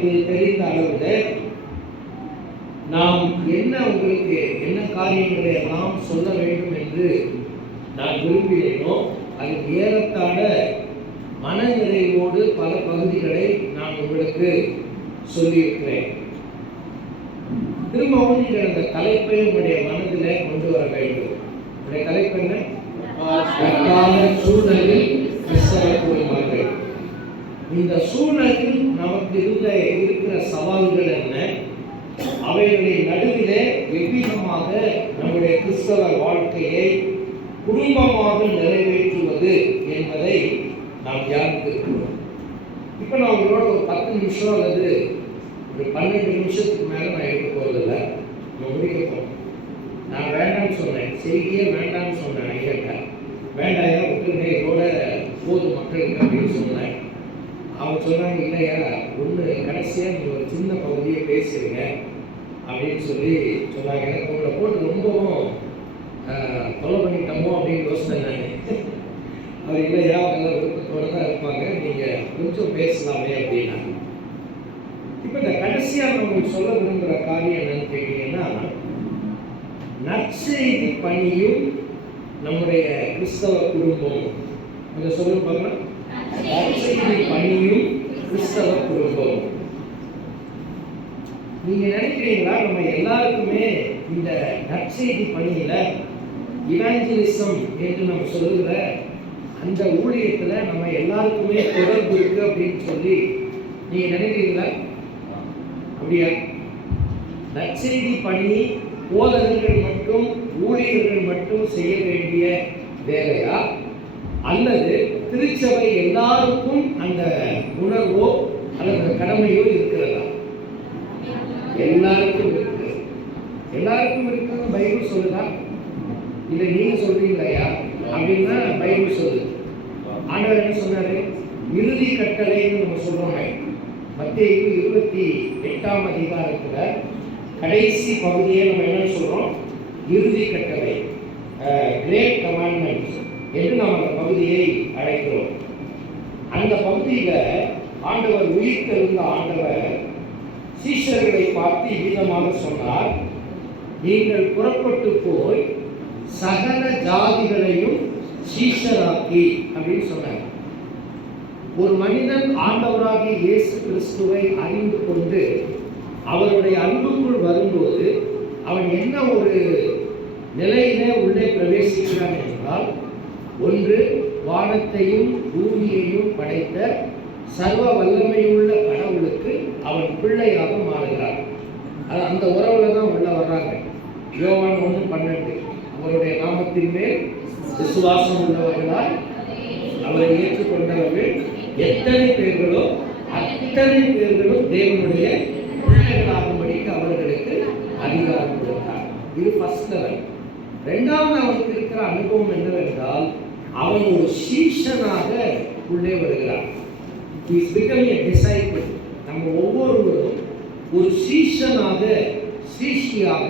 எனக்கு தெரிந்த அளவில் நாம் உங்களுக்கு என்ன காரியங்களை எல்லாம் சொல்ல வேண்டும் என்று நான் விரும்பினேனோ அது ஏறத்தாழ மனநிறைவோடு பல பகுதிகளை நான் உங்களுக்கு சொல்லியிருக்கிறேன். திரும்பவும் நீங்கள் அந்த தலைப்பை உங்களுடைய மனதில் கொண்டு வர வேண்டும். உங்களுடைய தலைப்பு என்ன? சூழலில் கிறிஸ்தவ குடும்பங்கள். இந்த சூழலில் நமக்கு இருக்கிற சவால்கள் என்ன, அவைகளின் நடுவிலே எவ்விதமாக நம்முடைய கிறிஸ்தவ வாழ்க்கையை குடும்பமாக நிறைவேற்றுவது என்பதை நாம் தியானித்திருக்கிறோம். இப்போ நான் உங்களோட ஒரு 10 நிமிஷம் அல்லது ஒரு 12 நிமிஷத்துக்கு மேலே நான் எடுக்க போகிறதில்ல. நான் முடிக்கப்போம். நான் வேண்டாம்னு சொன்னேன், செய்தியே வேண்டாம்னு சொன்னேன். ஐயா வேண்டாயா விட்டுருங்க, இதோட போது மக்களுக்கு அப்படின்னு சொன்னேன். அவங்க சொன்னாங்க, இல்லையா ஒன்று கடைசியாக நீங்கள் ஒரு சின்ன பகுதியை பேசுறீங்க அப்படின்னு சொன்னாங்க. எனக்கு உங்களை போட்டு ரொம்பவும் தொலை பண்ணிட்டோமோ அப்படின்னு யோசித்தேன் நான். அவர் இல்லையா அதெல்லாம் விருப்பத்தோடு தான் இருப்பாங்க, நீங்கள் கொஞ்சம் பேசலாமே அப்படின்னா. இப்போ இந்த கடைசியாக நான் உங்களுக்கு சொல்ல விரும்புகிற காரியம் என்னன்னு கேட்டீங்கன்னா, நற்செய்தி பணியும் நம்முடைய கிறிஸ்தவ குடும்பம். அதை சொல்லுங்க பார்க்கலாம். நற்செய்தி பணியும் கிறிஸ்தவ குடும்பம். நீங்க நினைக்கிறீங்களா நம்ம எல்லாருக்குமே இந்த நற்செய்தி பணியில இவாஞ்சலிசம் என்று நம்ம சொல்லுகிற அந்த ஊழியத்துல நம்ம எல்லாருக்குமே தொடர்பு இருக்கு அப்படின்னு சொல்லி நீங்க நினைக்கிறீங்களா? அப்படியா? நற்செய்தி பணி போதகர்கள் மட்டும் ஊழியர்கள் மட்டும் செய்ய வேண்டிய வேலையா, அல்லது திருச்சபை எல்லாருக்கும் அந்த உணர்வோ அல்லது கடமையோ இருக்கிறதா? எல்லாருக்கும் இருக்கு. எல்லாருக்கும் இருக்குன்னு பைபிள் சொல்லுதா? இல்லை நீங்க சொல்றீங்களையா அப்படின்னா பைபிள் சொல்லுது. ஆண்டவர் என்ன சொன்னாரு? இறுதி கட்டளைன்னு நம்ம சொல்றோமே. மத்தேயு 28ஆம் அதிகாரத்துல கடைசி பகுதியை நம்ம என்ன சொல்றோம்? இறுதி கட்டளை, கிரேட் கமாண்ட்மெண்ட்ஸ் என்று நாம் அந்த பகுதியை அழைக்கிறோம். அந்த பகுதியில ஆண்டவர், உயிர்த்தெழுந்த ஆண்டவர் சீஷர்களை பார்த்து இவ்விதமாக சொன்னார், நீங்கள் புறப்பட்டு போய் சகல ஜாதிகளையும் சீஷராக்கி அப்படின்னு சொன்னார். ஒரு மனிதன் ஆண்டவராகிய இயேசு கிறிஸ்துவை அறிந்து கொண்டு அவருடைய அன்புக்குள் வரும்போது அவன் என்ன ஒரு நிலையிலே உள்ளே பிரவேசிக்கிறான் என்றால், ஒன்று, வானத்தையும் பூமியையும் படைத்த சர்வ வல்லமையுள்ள கடவுளுக்கு அவன் பிள்ளையாக மாறுகிறான். அது அந்த உறவுல தான் உள்ள வர்றாங்க. யோவான் 1:12 அவருடைய நாமத்தின் மேல் விசுவாசம் உள்ளவர்களால் அவரை ஏற்றுக்கொண்டவர்கள் எத்தனை பேர்களோ அத்தனை பேர்களும் தேவனுடைய பிள்ளைகளாகும்படிக்கு அவர்களுக்கு அதிகாரம் கொடுத்தார். இது ஃபர்ஸ்ட் லெவல். ரெண்டாவது அவனுக்கு இருக்கிற அனுபவம் என்னவென்றால், அவன் ஒரு சீஷனாக உள்ளே வருகிறான். He is becoming a disciple. நம்ம ஒவ்வொருவரும் ஒரு சீஷனாக, சீஷியாக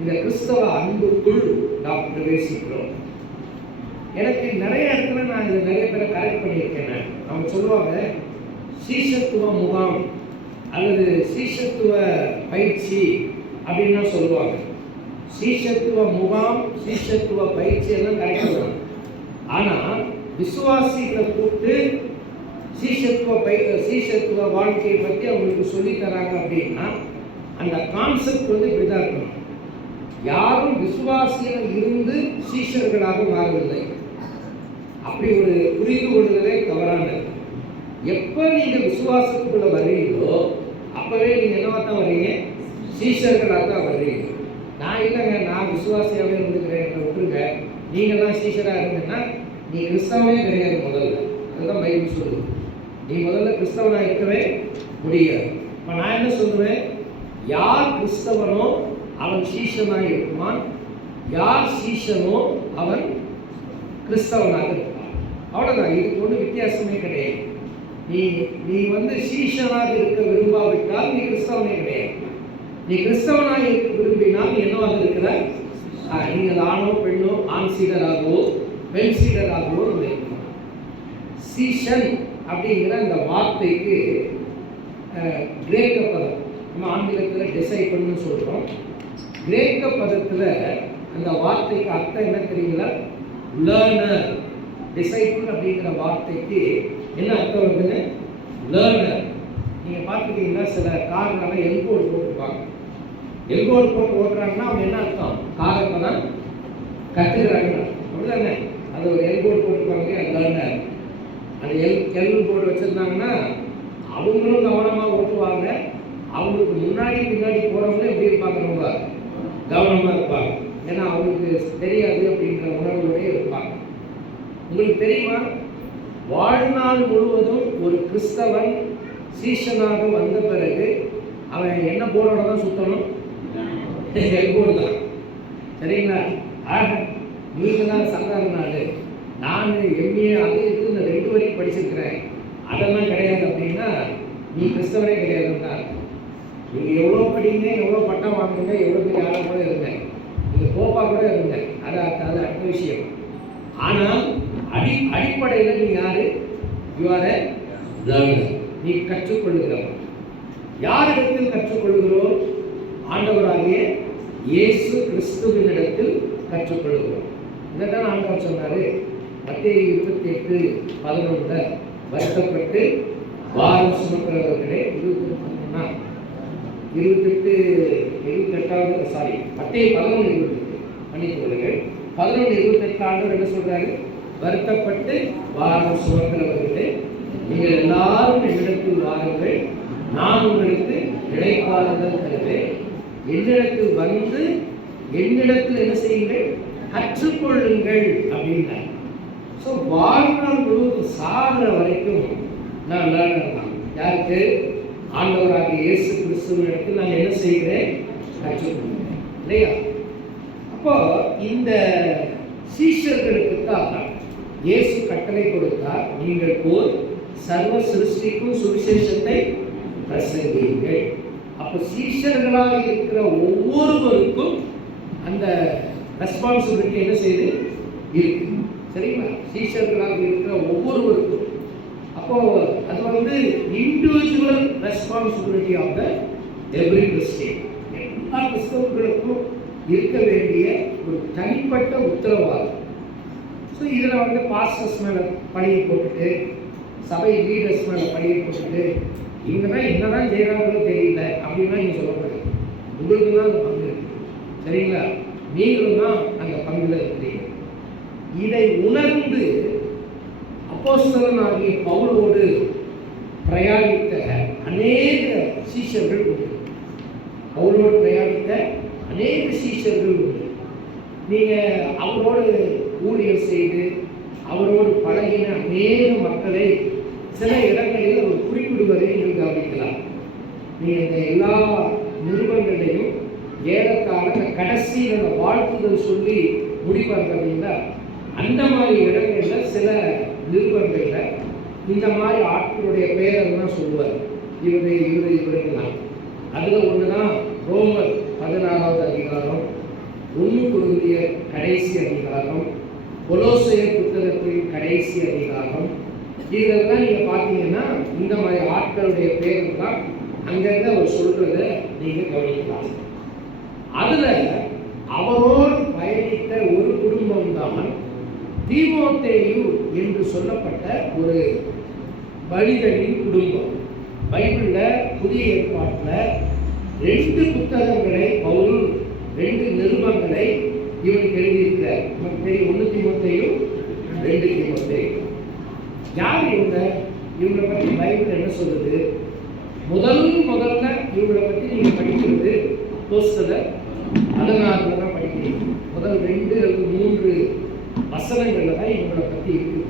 இந்த கிறிஸ்தவ அன்புக்குள் நாம் பிரவேசிக்கிறோம். எனக்கு நிறைய இடத்துல நான் இதை நிறைய பேரை கரெக்ட் பண்ணியிருக்கேன். அவங்க சொல்லுவாங்க சீஷத்துவ முகாம் அல்லது சீஷத்துவ பயிற்சி அப்படின்னா சொல்லுவாங்க. சீஷத்துவ முகாம், சீஷத்துவ பயிற்சி எல்லாம் கரெக்ட் தான். ஆனால் விசுவாசிகளை கூப்பிட்டு சீஷத்துவ வாழ்க்கையை பற்றி அவங்களுக்கு சொல்லித்தராங்க அப்படின்னா அந்த கான்செப்ட் இப்படிதான் இருக்கணும். யாரும் விசுவாசியாக இருந்து சீஷர்களாக மாறவில்லை. அப்படி ஒரு புரிந்து கொள்வதே தவறானது. எப்போ நீங்கள் விசுவாசத்துக்குள்ள வர்றீங்களோ அப்பவே நீங்க என்னவா தான் வர்றீங்க? சீஷர்களாக தான் வர்றீங்க. நான் இல்லைங்க, நான் விசுவாசியாகவே இருந்துக்கிறேன் விட்டுருங்க, நீங்கள்லாம் சீஷராக இருந்தீங்கன்னா நீ கிறிஸ்தவனே கிடையாது. முதல்ல அதுதான் பைபிள் சொல்லுது. நீ முதல்ல கிறிஸ்தவனாக இருக்கவே முடியாது. இப்போ நான் என்ன சொல்லுவேன்? யார் கிறிஸ்தவனோ அவன் சீஷனாக இருக்குமான், யார் சீஷனோ அவன் கிறிஸ்தவனாக இருப்பான். அவ்வளோதான். இதுக்கு ஒன்றும் வித்தியாசமே கிடையாது. நீ சீஷனாக இருக்க விரும்பாவிட்டால் நீ கிறிஸ்தவனே கிடையாது. நீ கிறிஸ்தவனாக இருக்க விரும்பினால் நீ என்னவாக இருக்கிற? நீங்கள் ஆணோ பெண்ணோ, ஆண் சீடராகவோ பெண் சீடராகவோ நம்ம இருக்கணும். சீஷன் அப்படிங்கிற அந்த வார்த்தைக்கு கிரேக்க பதம். நம்ம ஆங்கிலத்தில் டிசைபிள்னு சொல்கிறோம். கிரேக்க பதத்தில் அந்த வார்த்தைக்கு அர்த்தம் என்ன தெரியுங்களா? லேர்னர். டிசைபிள் அப்படிங்கிற வார்த்தைக்கு என்ன அர்த்தம் வருதுன்னு? லேர்னர். நீங்கள் பார்த்துக்கிட்டீங்கன்னா சில கார்னால எல்போர்டு போட்டுருப்பாங்க. எல்போர்டு போட்டு ஓட்டுறாங்கன்னா அவங்க என்ன அர்த்தம்? காரை இப்போ தான் கற்றுக்கிறாங்க, அப்படிதானே? அது ஒரு எல்போர்டு போட்டுருப்பாங்க, லேர்னர். அது எல்போர்டு வச்சுருந்தாங்கன்னா அவங்களும் கவனமாக ஓட்டுவாங்க. அவங்களுக்கு முன்னாடி பின்னாடி போகிறவங்களும் எப்படி இருப்பாங்க? ரொம்ப கவனமாக இருப்பாங்க. ஏன்னா அவங்களுக்கு தெரியாது அப்படின்ற உணர்வோடே இருப்பாங்க. உங்களுக்கு தெரியுமா, வாழ்நாள் முழுவதும் ஒரு கிறிஸ்தவன் சீஷனாக வந்த பிறகு அவன் என்ன போர்டோட தான் சுற்றணும்? எல்போர்டு தான். சரிங்களா? ஆக நீங்கள் தான் சாதாரண நாள், நான் எம்ஏ அது இதுன்னு 2 வரைக்கும் படிச்சிருக்கிறேன், அதெல்லாம் கிடையாது அப்படின்னா நீ கிறிஸ்தவனே கிடையாதுன்னு தான். நீங்கள் எவ்வளோ படிங்க, எவ்வளோ பட்டம் வாங்குங்க, எவ்வளோ பெரிய ஆளாக கூட இருங்க, நீங்கள் கோப்பா கூட இருங்க, அது அடுத்த விஷயம். ஆனால் அடிப்படையில் நீ யாரு? You are a learner. நீ கற்றுக்கொள்ளுகிறவன். யாரிடத்தில் கற்றுக்கொள்கிறோம்? ஆண்டவராகிய இயேசு கிறிஸ்துவினிடத்தில் கற்றுக்கொள்கிறோம். இதைத்தான் ஆண்டவர் சொன்னார். மத்தேயு 28:11 வருத்தப்பட்டு பாரம் சுமக்கிறவர்களே, 28 சாரி மத்தேயு 11:28 பண்ணிக்கொள்ளுங்கள். 11:28 என்ன சொல்றாரு? வருத்தப்பட்டு பாரம் சுமக்கிறவர்களே, நீங்கள் எல்லாரும் என்னிடத்தில் வாருங்கள், நான் உங்களுக்கு இளைப்பாறுதல் தருவேன். என்னிடத்தில் வந்து என்னிடத்தில் என்ன செய்யுங்கள்? கற்றுக்கொள்ளுங்கள் அப்படின்னா. ஸோ வாழ்நாள் முழுவதும் சாகிற வரைக்கும் நான் லேர்னர் தான். யாருக்கு? ஆண்டவராகிய இயேசு கிறிஸ்துவினிடத்தில் நான் என்ன செய்கிறேன்? கற்றுக்கொள்கிறேன், இல்லையா? அப்போ இந்த சீஷர்களுக்கு தான் இயேசு கட்டளை கொடுத்தார், நீங்கள் போய் சர்வ சிருஷ்டிக்கும் சுவிசேஷத்தை பிரசங்கியுங்கள். அப்போ சீஷர்களாக இருக்கிற ஒவ்வொருவருக்கும் அந்த ரெஸ்பான்சிபிலிட்டி என்ன செய்து இருக்கு, சரிங்களா? சீஷர்களாக இருக்கிற ஒவ்வொருவருக்கும். அப்போ அது வந்து individual responsibility of the every Christian. எல்லா கிறிஸ்தவர்களுக்கும் இருக்க வேண்டிய ஒரு தனிப்பட்ட உத்தரவாதம். ஸோ இதில் வந்து பாஸ்டர்ஸ் மேலே பணியை போட்டுட்டு, சபை லீடர்ஸ் மேலே பணியை போட்டுட்டு, இவங்க தான் என்னதான் செய்கிறாங்களோ தெரியல அப்படின்னா நீங்கள் சொல்லக்கூடாது. உங்களுக்கு தான் அந்த பங்கு இருக்கு, சரிங்களா? நீங்களும் தான் அந்த பங்கில் இருக்கிறீங்க. இதை உணர்ந்து அப்போஸ்தலனாகிய பவுலோடு பிரயாணித்த அநேக சீஷர்கள் உண்டு. பவுலோடு பிரயாணித்த அநேக சீஷர்கள் உண்டு. நீங்கள் அவரோடு ஊழியர் செய்து அவரோடு பழகின அநேக மக்களை சில இடங்களில் அவர் குறிப்பிடுவதை நீங்கள் கவனிக்கலாம். நீங்கள் இந்த எல்லா நிறுவனங்களையும் ஏறத்தாழ கடைசியில் அந்த வாழ்த்துதல் சொல்லி முடிப்பாங்க அப்படின்னா, அந்த மாதிரி இடங்களில் சில நிறுவனங்களில் இந்த மாதிரி ஆட்களுடைய பெயரெல்லாம் சொல்லுவார். இவருங்கெல்லாம் அதில் ஒன்று தான் ரோமர் 16வது அதிகாரம், 1 கொரிந்தியர் கடைசி அதிகாரம், கொலோசையர் புத்தகத்தின் கடைசி அதிகாரம். இதெல்லாம் நீங்கள் பார்த்தீங்கன்னா இந்த மாதிரி ஆட்களுடைய பேர் தான் அங்கங்கே அவர் சொல்கிறத நீங்கள் கவனிக்கலாம். அதில் அவரோடு பயணித்த ஒரு குடும்பம் தான் தீமோத்தேயு என்று சொல்லப்பட்ட ஒரு மனிதனின் குடும்பம். பைபிளில் புதிய ஏற்பாட்டில் 2 புத்தகங்களை பவுல் 2 நிருபங்களை இவனுக்கு எழுதியிருக்கிறார். நமக்கு தெரியும், 1 தீமோத்தேயு 2 தீமோத்தேயு. யார் இவங்க? இவங்களை பற்றி பைபிள் என்ன சொல்லுது? முதல்ல இவங்களை பற்றி நீங்கள் படிக்கிறது அப்போஸ்தலர் 16 தான் படிக்கிறீங்க. முதல் 2 அல்லது 3 வசனங்களில் தான் இவங்களை பற்றி இருக்குது.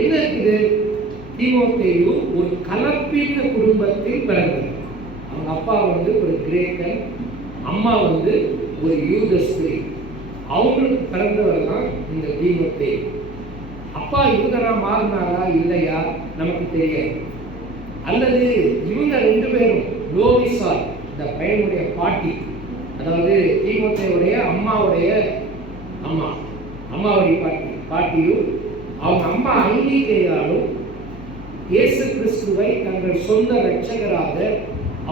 என்ன இருக்குது? தீமோத்தேயு ஒரு கலப்பின குடும்பத்தில் பிறந்தது. அவங்க அப்பா வந்து ஒரு கிரேக்கன், அம்மா வந்து ஒரு யூத ஸ்திரீ. அவங்களுக்கு பிறந்தவர் தான் இந்த தீமோத்தேயு. அப்பா யூதரா மாறினாரா இல்லையா நமக்கு தெரியாது. அல்லது இவங்க 2 பேரும் லோவிசால், இந்த பையனுடைய பாட்டி, அதாவது தீமோத்தேயுடைய அம்மாவுடைய பாட்டியும் அவங்க அம்மா ஐனிகேயாலும் இயேசு கிறிஸ்துவை தங்கள் சொந்த இரட்சகராக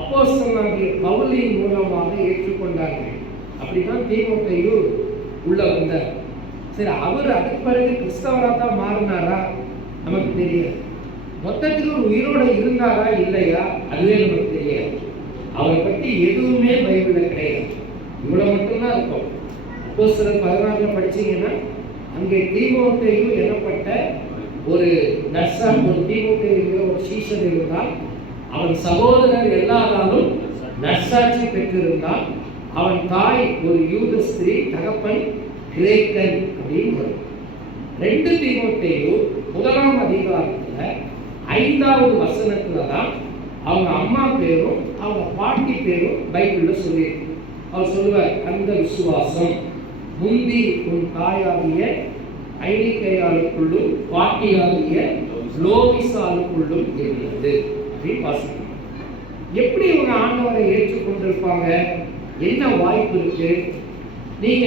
அப்போஸ்தலனாகிய பவுலின் மூலமாக ஏற்றுக்கொண்டார்கள். அப்படிதான் தீமோத்தேயு உள்ள வந்தார். சரி, அவர் அதுக்கு பிறகு கிறிஸ்தவராக தான் மாறினாரா நமக்கு தெரியாது. மொத்தத்தில் ஒரு உயிரோடு இருந்தாரா இல்லையா அதுவே நமக்கு தெரியாது. அவரை பற்றி எதுவுமே பைபிளில் கிடையாது. இவ்வளோ மட்டும்தான் இருக்கும். அப்போஸ்தலர் 16 படிச்சீங்கன்னா அங்கே தீமோத்தேயு எனப்பட்ட ஒரு நர்சன், ஒரு தீமோத்தேயுங்கிற ஒரு சீஷன் இருந்தால், அவன் சகோதரர் எல்லாராலும் நற்சாட்சி பெற்றிருந்தான். அவன் தாய் ஒரு யூத ஸ்திரீ, தகப்பன் கிரேக்கன் அப்படின்னு வரும். 2 தீமோத்தேயு 1ஆம் அதிகாரத்துல 5வது வசனத்துல தான் அவங்க அம்மா பேரும் அவங்க பாட்டி பேரும் பைபிள்ல சொல்லியிருக்கு. அவர் சொல்லுவார், அந்த விசுவாசம் முந்தி உன் தாயாகிய ஐனிக்கையாளுக்குள்ளும் பாட்டியாகிய லோவிசாலுக்குள்ளும் இருந்தது அப்படின்னு வாசிக்கணும். எப்படி இவங்க ஆண்டவரை ஏற்றுக்கொண்டிருப்பாங்க? என்ன வாய்ப்பு இருக்கு? நீங்க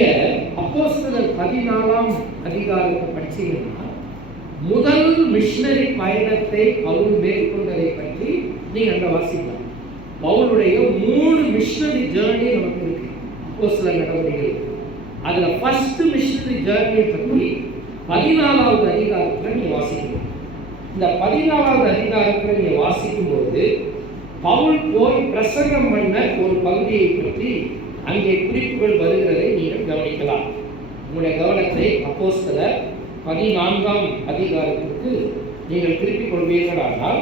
அப்போஸ்தலர் 14ஆம் அதிகாரத்தை படிச்சீங்கன்னா முதல் மிஷனரி பயணத்தை பவுல் மேற்கொண்டதை பற்றி நீங்க அங்க வாசிக்கலாம். பவுலுடைய 3 மிஷனரி ஜேர்னி நமக்கு இருக்கு அப்போஸ்தலர் நடவடிக்கைகள். அதுல ஃபர்ஸ்ட் மிஷனரி ஜேர்னியை பற்றி 14வது அதிகாரத்துல நீங்க வாசிக்கணும். இந்த 14வது அதிகாரத்துல நீங்க வாசிக்கும் போது பவுல் போய் பிரசங்கம் பண்ண ஒரு பகுதியை பற்றி அங்கே குறிப்புகள் வருகிறதை நீங்கள் கவனிக்கலாம். உங்களுடைய கவனத்தை அப்போஸ்தலர் 14ஆம் அதிகாரத்திற்கு நீங்கள் திருப்பிக் கொள்வீர்களானால்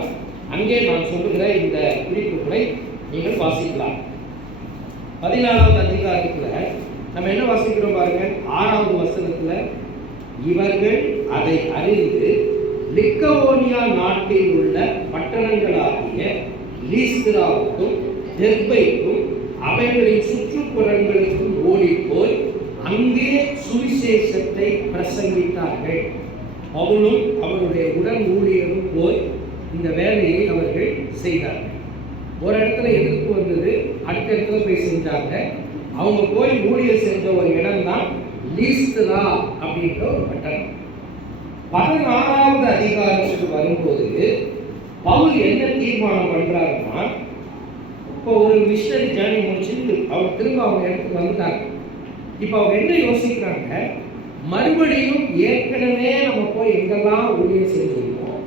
அங்கே நான் சொல்லுகிற இந்த குறிப்புகளை நீங்கள் வாசிக்கலாம். 14வது அதிகாரத்துல நம்ம என்ன வாசிக்கிறோம் பாருங்க. 6வது வசனத்துல, இவர்கள் அதை அறிந்து லிக்கவோனியா நாட்டில் உள்ள பட்டணங்களாகிய லீஸ்திராவுக்கும் தெர்பைக்கும் அவைகளின் சுற்றுப்புறங்களுக்கும் ஓடிப்போய் அங்கே சுவிசேஷத்தை பிரசங்கித்தார்கள். பவுலும் அவருடைய உடன் ஊழியரும் போய் இந்த வேலையை அவர்கள் செய்தார்கள். ஒரு இடத்துல எதிர்ப்பு வந்தது, அடுத்த இடத்துல போய் செஞ்சாங்க. அவங்க போய் ஊழியர் செஞ்ச ஒரு இடம் தான் லீஸ்திரா அப்படின்ற ஒரு பட்டணம். 16வது அதிகாரத்துக்கு வரும்போது பவுல் என்ன தீர்மானம் பண்றாருன்னா, இப்போ ஒரு மிஷனரி ஜேர்னி முடிச்சுட்டு அவர் திரும்ப அவங்க இடத்துக்கு வந்துட்டாங்க. இப்போ அவங்க என்ன யோசிக்கிறாங்க, மறுபடியும் ஏற்கனவே நம்ம போய் எங்கெல்லாம் ஊழியர் செஞ்சிருக்கோம்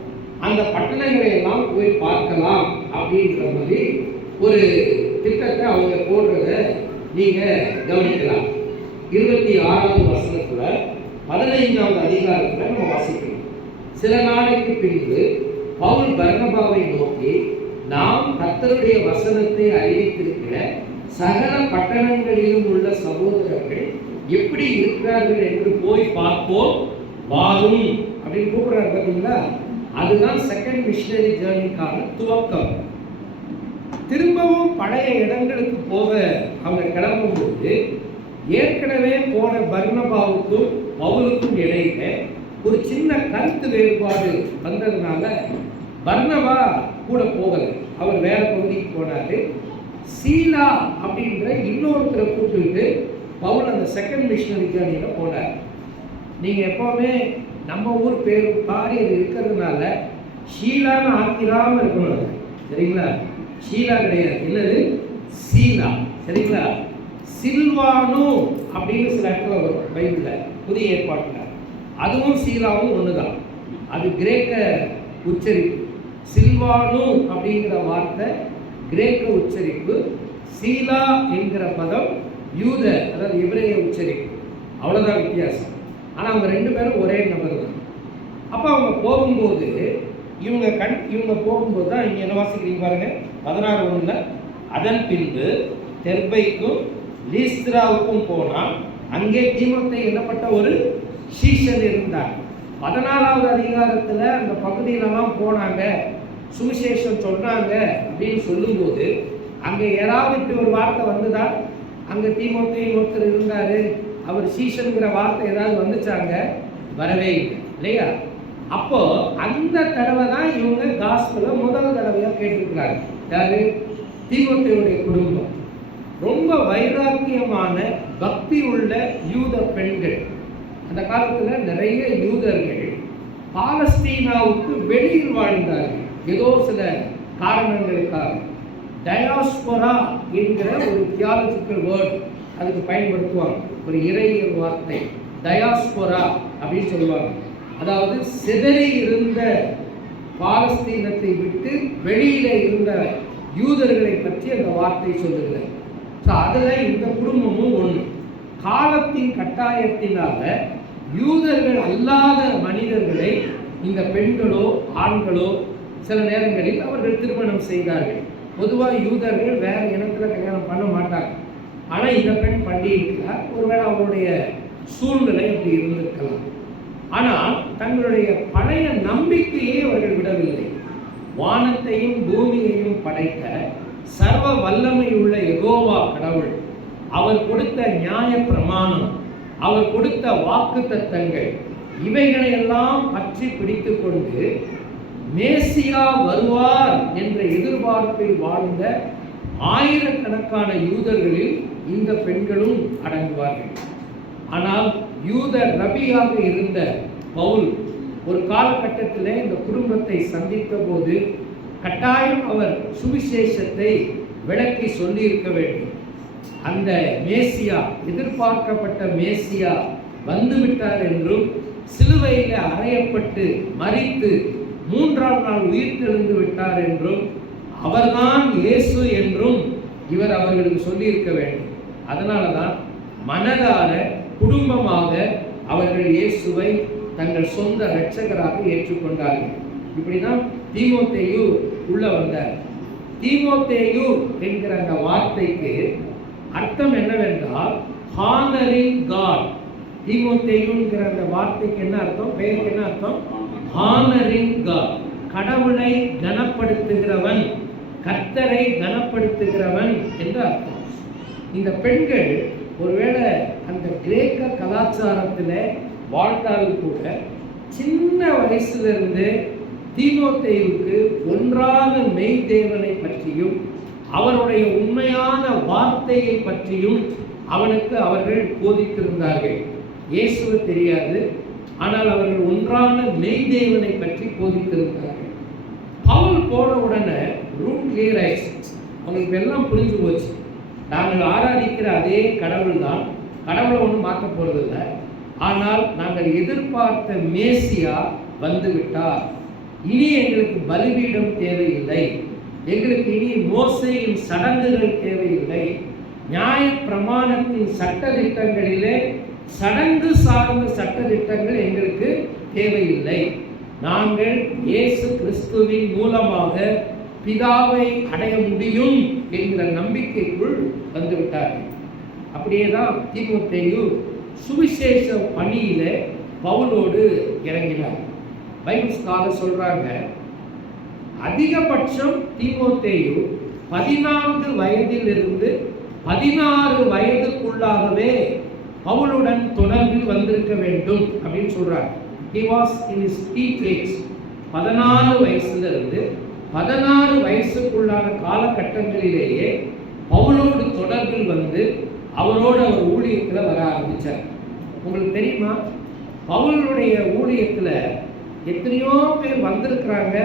அந்த பட்டணங்களை எல்லாம் போய் பார்க்கலாம் அப்படின்ற மாதிரி ஒரு திட்டத்தை அவங்க போடுறத நீங்க கவனிக்கலாம். 26வது வசனத்துல 15வது அதிகாரத்துல நம்ம வாசிக்கணும். சில நாளைக்கு பின்பு பவுல் பர்னபாவை நோக்கி, நாம் கர்த்தருடைய வசனத்தை அறிவித்திருக்கிற சகல பட்டணங்களிலும் உள்ள சகோதரர்கள் எப்படி இருக்கிறார்கள் என்று போய் பார்ப்போம் வாரும் அப்படின்னு கூப்பிடுறாரு. பார்த்தீங்களா, அதுதான் செகண்ட் மிஷனரி ஜேர்னிக்கான துவக்கம். திரும்பவும் பழைய இடங்களுக்கு போக அவங்க கிளம்பும்போது ஏற்கனவே போன பர்னபாவுக்கும் பவுலுக்கும் இடையில ஒரு சின்ன கருத்து வேறுபாடு வந்ததுனால பர்னபா கூட போகலை. அவர் வேற பகுதிக்கு போனாரு. சீலா அப்படின்ற இன்னொருத்தரை கூப்பிட்டு பவுல் அந்த செகண்ட் மிஷனரி ஜேர்னியில போனார். நீங்க எப்பவுமே நம்ம ஊர் பேர் பாரி அது இருக்கிறதுனால ஷீலான்னு ஆக்கிராம இருக்கணும். சரிங்களா? ஷீலா கிடையாது, என்னது சீலா. சரிங்களா? சில்வானு அப்படின்னு சில இடத்துல வரும் பைபிள்ல, புதிய ஏற்பாட்டில். அதுவும் சீலாவும் ஒண்ணுதான். அது கிரேக்க உச்சரிப்பு. சில்வானு அப்படிங்கிற வார்த்தை கிரேக்க உச்சரிப்பு. சீலா என்கிற பதம் யூத, அதாவது எபிரேய உச்சரிப்பு. அவ்வளோதான் வித்தியாசம். ஆனால் அவங்க 2 பேரும் ஒரே நபர் தான். அப்போ அவங்க போகும்போது இவங்க போகும்போது தான் இங்கே என்ன வாசிக்கிறீங்க பாருங்க. 16:1, அதன் பின்பு தெர்பைக்கும் லீஸ்திராவுக்கும் போனால் அங்கே தீமோத்தேயு என்னப்பட்ட ஒரு சீஷன் இருந்தார். 14வது அதிகாரத்தில் அந்த பகுதியிலலாம் போனாங்க, சுவிசேஷம் சொன்னாங்க அப்படின்னு சொல்லும்போது அங்கே யாராவது இப்படி ஒரு வார்த்தை வந்துதா? அங்கே தீமோத்தேயு ஒருத்தர் இருந்தார், அவர் சீஷனுங்கிற வார்த்தை ஏதாவது வந்துச்சாங்க? வரவே இல்லை, இல்லையா? அப்போ அந்த தடவை தான் இவங்க காஸ்பலை முதல் தடவையாக கேட்டிருக்கிறாங்க. யாரு? தீமோத்தேயுடைய குடும்பம். ரொம்ப வைராக்கியமான பக்தி உள்ள யூத பெண்கள். அந்த காலத்தில் நிறைய யூதர்கள் பாலஸ்தீனாவுக்கு வெளியில் வாழ்ந்தார்கள் ஏதோ சில காரணங்களுக்காக. டயாஸ்போரா என்கிற ஒரு தியாலஜிக்கல் வேர்டு அதுக்கு பயன்படுத்துவாங்க. ஒரு இறையியல் வார்த்தை டயாஸ்போரா அப்படின்னு சொல்லுவாங்க. அதாவது சிதறி இருந்த பாலஸ்தீனத்தை விட்டு வெளியில இருந்த யூதர்களை பற்றி அந்த வார்த்தை சொல்லுகிறது. ஸோ அதில் இந்த குடும்பமும் ஒன்று. காலத்தின் கட்டாயத்தினால யூதர்கள் அல்லாத மனிதர்களை இந்த பெண்களோ ஆண்களோ சில நேரங்களில் அவர்கள் திருமணம் செய்தார்கள். பொதுவாக யூதர்கள் வேற இனத்தில் கல்யாணம் பண்ண மாட்டாங்க. ஆனால் இந்த பெண் பண்ணியிருக்கிறார். ஒருவேளை அவருடைய சூழ்நிலை அப்படி இருந்திருக்கலாம். ஆனால் தங்களுடைய பழைய நம்பிக்கையை அவர்கள் விடவில்லை. வானத்தையும் பூமியையும் படைத்த சர்வ வல்லமையுள்ள யெகோவா கடவுள், அவர் கொடுத்த நியாய பிரமாணம், அவர் கொடுத்த வாக்கு தத்தங்கள், இவைகளையெல்லாம் பற்றி பிடித்து கொண்டு மேசியா வருவார் என்ற எதிர்பார்ப்பில் வாழ்ந்த ஆயிரக்கணக்கான யூதர்களில் இந்த பெண்களும் அடங்குவார்கள். ஆனால் யூத ரபியாக இருந்த பவுல் ஒரு காலகட்டத்தில் இந்த குடும்பத்தை சந்தித்த போது கட்டாயம் அவர் சுவிசேஷத்தை விளக்கி சொல்லியிருக்க வேண்டும். அந்த மேசியா, எதிர்பார்க்கப்பட்ட மேசியா வந்துவிட்டார் என்றும், சிலுவையில் அறையப்பட்டு மரித்து 3ஆம் நாள் உயிர்த்தெழுந்து விட்டார் என்றும், அவர்தான் இயேசு என்றும் இவர் அவர்களுக்கு சொல்லியிருக்க வேண்டும். அதனால தான் மனதார குடும்பமாக அவர்கள் இயேசுவை தங்கள் சொந்த இரட்சகராக ஏற்றுக்கொண்டார்கள். இப்படிதான் தீமோத்தேயு உள்ள வந்தார். தீமோத்தேயு என்கிற அந்த வார்த்தைக்கு அர்த்தம் என்னவென்றால் ஹானரிங் காட். தீமோத்தேயுங்கிற அந்த வார்த்தைக்கு என்ன அர்த்தம், பெயருக்கு என்ன அர்த்தம்? ஹானரிங் காட், கடவுளை கனப்படுத்துகிறவன், கர்த்தரை கனப்படுத்துகிறவன் என்று அர்த்தம். இந்த பெண்கள் ஒருவேளை அந்த கிரேக்க கலாச்சாரத்தில் வாழ்ந்தாலும் கூட சின்ன வயசிலிருந்து தீமோத்தேயுவுக்கு ஒன்றான மெய் தேவனை பற்றியும் அவருடைய உண்மையான வார்த்தையை பற்றியும் அவர்கள் போதித்திருந்தார்கள். இயேசுவை தெரியாது, ஆனால் அவர்கள் ஒன்றான மெய் தேவனை பற்றி போதித்திருந்தார்கள். பவுல் போன உடனே ரூட் கிளியர் ஆயிடுச்சு. அவங்களுக்கு எல்லாம் புரிஞ்சு போச்சு. நாங்கள் ஆராதிக்கிற அதே கடவுள் தான், கடவுளை ஒன்றும் மாற்ற போறதில்லை. ஆனால் நாங்கள் எதிர்பார்த்த மேசியா வந்துவிட்டார். இனி எங்களுக்கு பலிபீடம் தேவையில்லை, எங்களுக்கு இனி மோசேயின் சடங்குகள் தேவையில்லை, நியாய பிரமாணத்தின் சட்டதிட்டங்களிலே சடங்கு சார்ந்த சட்டதிட்டங்கள் எங்களுக்கு தேவையில்லை. நாங்கள் இயேசு கிறிஸ்துவின் மூலமாக பிதாவை அடைய முடியும் என்கிற நம்பிக்கைக்குள் வந்துவிட்டார்கள். அப்படியே தான் தீமோத்தேயு சுவிசேஷ பணியில பவுலோடு இறங்கினார். பைபிள் ஸ்காலர் சொல்றாங்க, அதிகபட்சம் தீமோத்தேயு 14 வயதிலிருந்து 16 வயதுக்குள்ளாகவே பவுலுடன் தொடர்பில் வந்திருக்க வேண்டும் அப்படின்னு சொல்றாங்க. He was in his peak age. 14 வயசுலிருந்து 16 வயசுக்குள்ளான காலகட்டங்களிலேயே பவுலோடு தொடர்பில் வந்து அவரோடு அவர் ஊழியத்தில் வர ஆரம்பித்தார். உங்களுக்கு தெரியுமா, பவுலுடைய ஊழியத்தில் எத்தனையோ பேர் வந்திருக்கிறாங்க,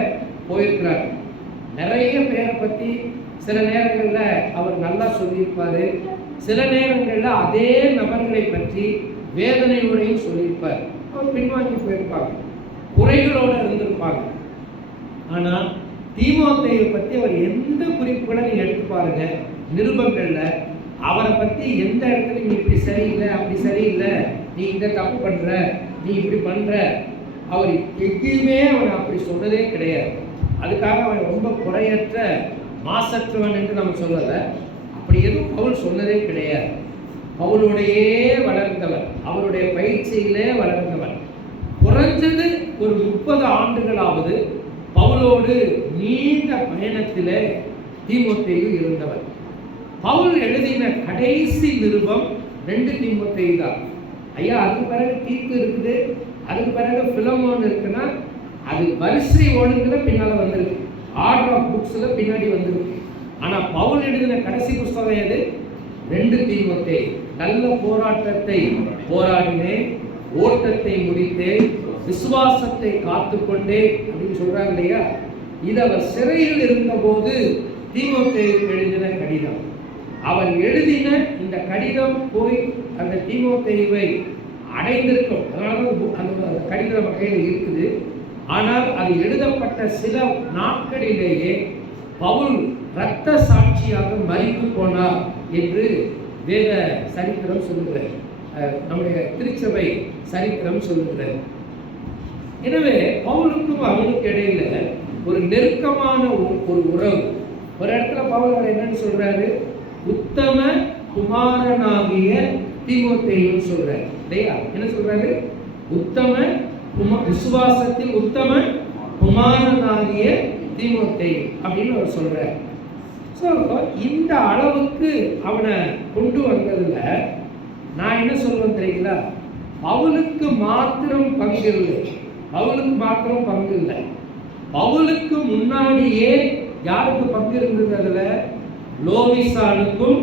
போயிருக்கிறாங்க. நிறைய பேரை பற்றி சில நேரங்களில் அவர் நல்லா சொல்லியிருப்பார், சில நேரங்களில் அதே நபர்களை பற்றி வேதனையோடையும் சொல்லியிருப்பார். அவர் பின்வாங்கி போயிருப்பாங்க, குறைகளோடு இருந்திருப்பாங்க. ஆனால் தீமோத்தேயுவை பற்றி அவர் எந்த குறிப்புகளை நீங்கள் எடுத்து பாருங்க, நிருபங்களில் அவரை பற்றி எந்த இடத்துல நீ இப்படி சரியில்லை, அப்படி சரியில்லை, நீ இந்த தப்பு பண்ணுற, நீ இப்படி பண்ணுற, அவர் எங்கேயுமே அவனை அப்படி சொன்னதே கிடையாது. அதுக்காக அவன் ரொம்ப குறையற்ற மாசற்றவன் என்று நம்ம சொல்லலை. அப்படி எதுவும் பவுல் சொன்னதே கிடையாது. பவுலோடையே வளர்ந்தவன், அவருடைய பயிற்சியிலே வளர்ந்தவன். குறைஞ்சது ஒரு 30 ஆண்டுகளாவது பவுலோடு நீண்ட பயணத்திலே தீமோத்தேயு இருந்தவர். பவுல் எழுதின கடைசி நிருபம் 2 தீமோத்தேயு தான். ஐயா, அதுக்கு பிறகு தீத்து இருக்குது, அதுக்கு பிறகு பிலமோன் இருக்குன்னா அது வரிசை ஒழுங்குல பின்னால் வந்திருக்கு, ஆர்டர் ஆஃப் புக்ஸில் பின்னாடி வந்திருக்கு. ஆனால் பவுல் எழுதின கடைசி புஸ்தகம் எது? 2 தீமோத்தேயு. நல்ல போராட்டத்தை போராடினேன், ஓட்டத்தை முடித்தேன், விசுவாசத்தை காத்துக்கொண்டேன் அப்படின்னு சொல்றாங்க இல்லையா. இது அவர் சிறையில் இருந்தபோது தீமோத்தேயுவுக்கு எழுதின கடிதம். அவர் எழுதின இந்த கடிதம் போய் அந்த தீமோத்தேயுவை அடைந்திருக்கும். அதனால அந்த கடிதம் நம்ம கையில் இருக்குது. ஆனால் அது எழுதப்பட்ட சில நாட்களிலேயே பவுல் இரத்த சாட்சியாக மரித்து போனார் என்று வேத சரித்திரம் சொல்லுகிறது. நம்முடைய திருச்சபை சரித்திரம் சொல்லுகிறது. எனவே பவுலுக்கும் அவனுக்கு இடையில ஒரு நெருக்கமான ஒரு உறவு. ஒரு இடத்துல பவுல் அவர் என்னன்னு சொல்றாரு, உத்தம குமாரனாகிய தீமோத்தேயுன்னு சொல்றாரு இல்லையா? என்ன சொல்றாரு? உத்தம விசுவாசத்தில் உத்தம குமாரனாகிய தீமோத்தேயு அப்படின்னு அவர் சொல்றார். ஸோ இந்த அளவுக்கு அவனை கொண்டு வந்ததுல நான் என்ன சொல்லுவேன் தெரியுங்களா? பவுலுக்கு மாத்திரம் பங்கு இல்லை. பவுலுக்கு மாத்திரம் பங்கு இல்லை. பவுலுக்கு முன்னாடியே யாருக்கு பங்கு இருந்தது? அதுல லோவிசானுக்கும்